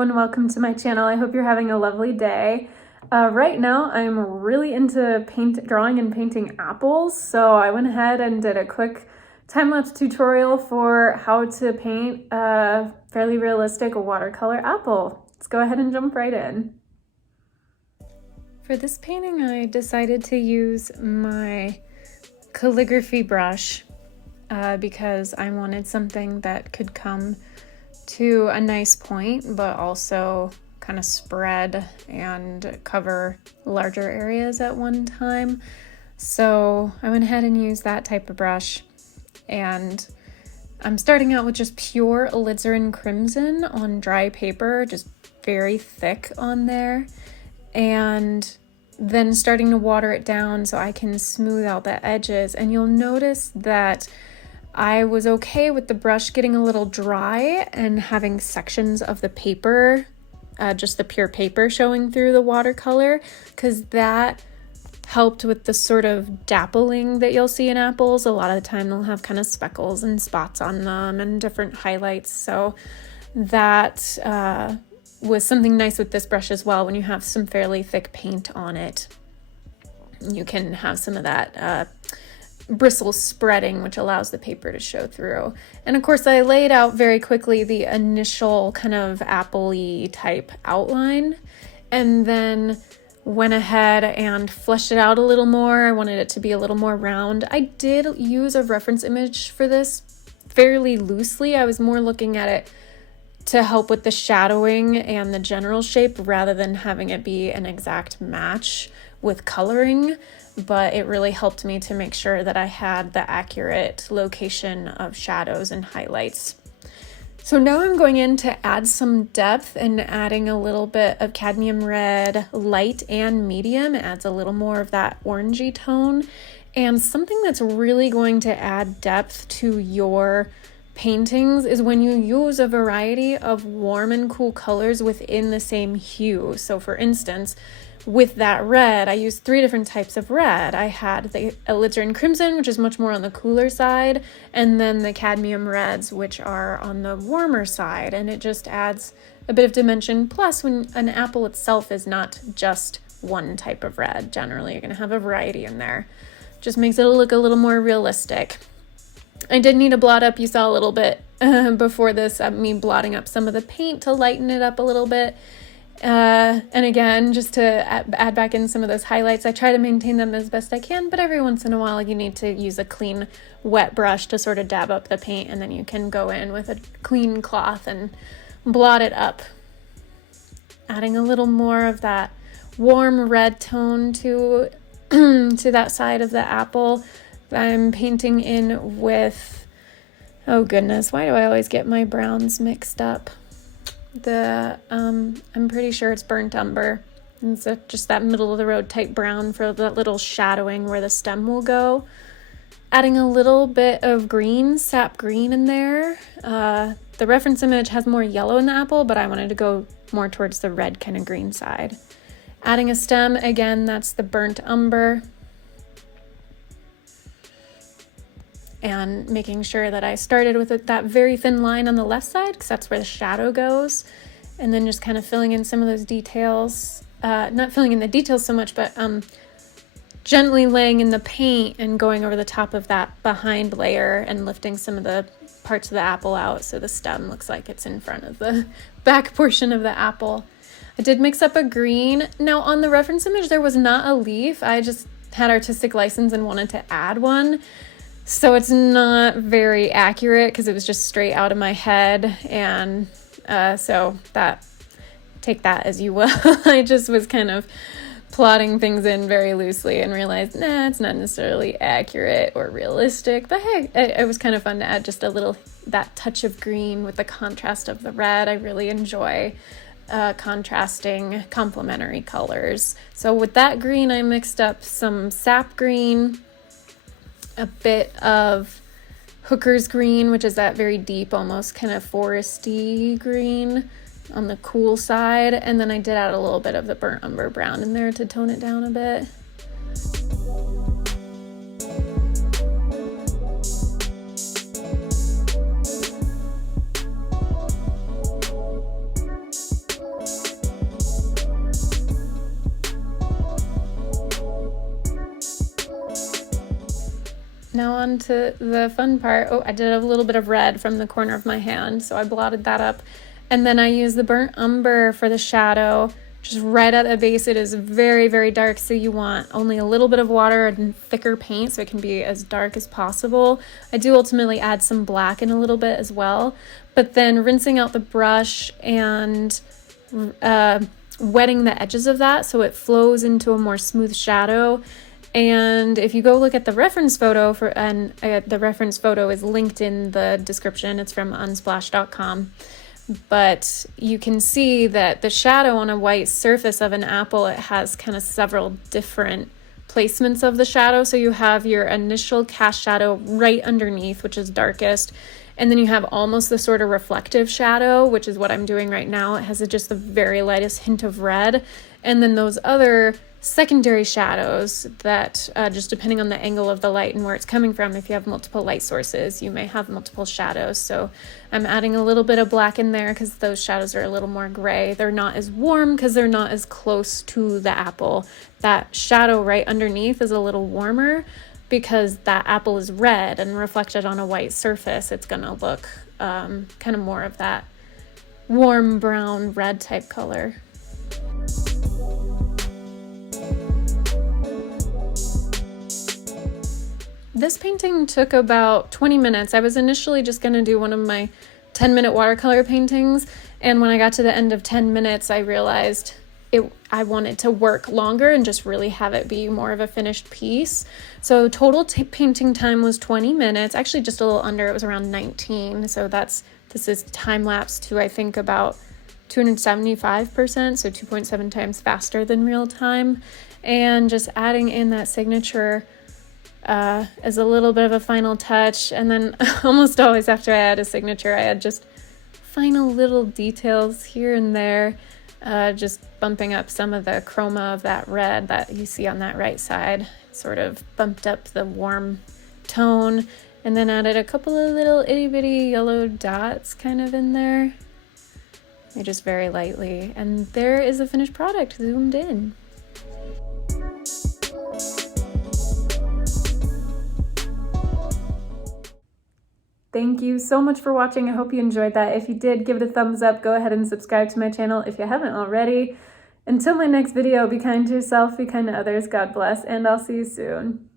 everyone, welcome to my channel. I hope you're having a lovely day. Right now I'm really into drawing and painting apples, so I went ahead and did a quick time-lapse tutorial for how to paint a fairly realistic watercolor apple. Let's go ahead and jump right in. For this painting I decided to use my calligraphy brush because I wanted something that could come to a nice point, but also kind of spread and cover larger areas at one time. So I went ahead and used that type of brush, and I'm starting out with just pure alizarin crimson on dry paper, just very thick on there, and then starting to water it down so I can smooth out the edges. And you'll notice that I was okay with the brush getting a little dry and having sections of the paper, just the pure paper showing through the watercolor, because that helped with the sort of dappling that you'll see in apples. A lot of the time they'll have kind of speckles and spots on them and different highlights. So that was something nice with this brush as well. When you have some fairly thick paint on it, you can have some of that bristle spreading, which allows the paper to show through. And of course I laid out very quickly the initial kind of apple-y type outline, and then went ahead and fleshed it out a little more. I wanted it to be a little more round. I did use a reference image for this fairly loosely. I was more looking at it to help with the shadowing and the general shape rather than having it be an exact match with coloring. But it really helped me to make sure that I had the accurate location of shadows and highlights. So now I'm going in to add some depth and adding a little bit of cadmium red, light and medium. It adds a little more of that orangey tone. And something that's really going to add depth to your paintings is when you use a variety of warm and cool colors within the same hue. So for instance, with that red, I used 3 different types of red. I had the alizarin crimson, which is much more on the cooler side, and then the cadmium reds, which are on the warmer side, and it just adds a bit of dimension. Plus, when an apple itself is not just one type of red, generally you're going to have a variety in there. Just makes it look a little more realistic. I did need to blot up, you saw a little bit before this, me blotting up some of the paint to lighten it up a little bit. And again, just to add back in some of those highlights, I try to maintain them as best I can, but every once in a while you need to use a clean wet brush to sort of dab up the paint, and then you can go in with a clean cloth and blot it up. Adding a little more of that warm red tone to that side of the apple. I'm painting in with, oh goodness, why do I always get my browns mixed up? I'm pretty sure it's burnt umber. It's just that middle of the road type brown for the little shadowing where the stem will go. Adding a little bit of green, sap green in there. The reference image has more yellow in the apple, but I wanted to go more towards the red kind of green side. Adding a stem, again, that's the burnt umber. And making sure that I started with that very thin line on the left side, because that's where the shadow goes, and then just kind of filling in some of those details, not filling in the details so much, but gently laying in the paint and going over the top of that behind layer and lifting some of the parts of the apple out so the stem looks like it's in front of the back portion of the apple. I did mix up a green. Now on the reference image there was not a leaf, I just had artistic license and wanted to add one. So it's not very accurate because it was just straight out of my head, and so take that as you will. I just was kind of plotting things in very loosely and realized, nah, it's not necessarily accurate or realistic, but hey, it was kind of fun to add just a little, that touch of green with the contrast of the red. I really enjoy contrasting complementary colors. So with that green, I mixed up some sap green, a bit of hooker's green, which is that very deep, almost kind of foresty green on the cool side, and then I did add a little bit of the burnt umber brown in there to tone it down a bit. Now on to the fun part. Oh, I did a little bit of red from the corner of my hand, so I blotted that up. And then I used the burnt umber for the shadow, just right at the base. It is very, very dark, so you want only a little bit of water and thicker paint so it can be as dark as possible. I do ultimately add some black in a little bit as well, but then rinsing out the brush and wetting the edges of that so it flows into a more smooth shadow. And if you go look at the reference photo the reference photo is linked in the description. It's from unsplash.com. But you can see that the shadow on a white surface of an apple, it has kind of several different placements of the shadow. So you have your initial cast shadow right underneath, which is darkest. And then you have almost the sort of reflective shadow, which is what I'm doing right now. It has just the very lightest hint of red. And then those other secondary shadows that just depending on the angle of the light and where it's coming from, if you have multiple light sources, you may have multiple shadows. So I'm adding a little bit of black in there because those shadows are a little more gray. They're not as warm because they're not as close to the apple. That shadow right underneath is a little warmer because that apple is red and reflected on a white surface. It's gonna look kind of more of that warm brown red type color. This painting took about 20 minutes. I was initially just going to do one of my 10-minute watercolor paintings, and when I got to the end of 10 minutes, I realized I wanted to work longer and just really have it be more of a finished piece. So total painting time was 20 minutes, actually just a little under. It was around 19. So this is time-lapse to I think about 275%, so 2.7 times faster than real time, and just adding in that signature as a little bit of a final touch. And then almost always after I add a signature, I add just final little details here and there, just bumping up some of the chroma of that red that you see on that right side, sort of bumped up the warm tone, and then added a couple of little itty bitty yellow dots kind of in there, just very lightly. And there is the finished product zoomed in. Thank you so much for watching. I hope you enjoyed that. If you did, give it a thumbs up. Go ahead and subscribe to my channel if you haven't already. Until my next video, be kind to yourself, be kind to others. God bless, and I'll see you soon.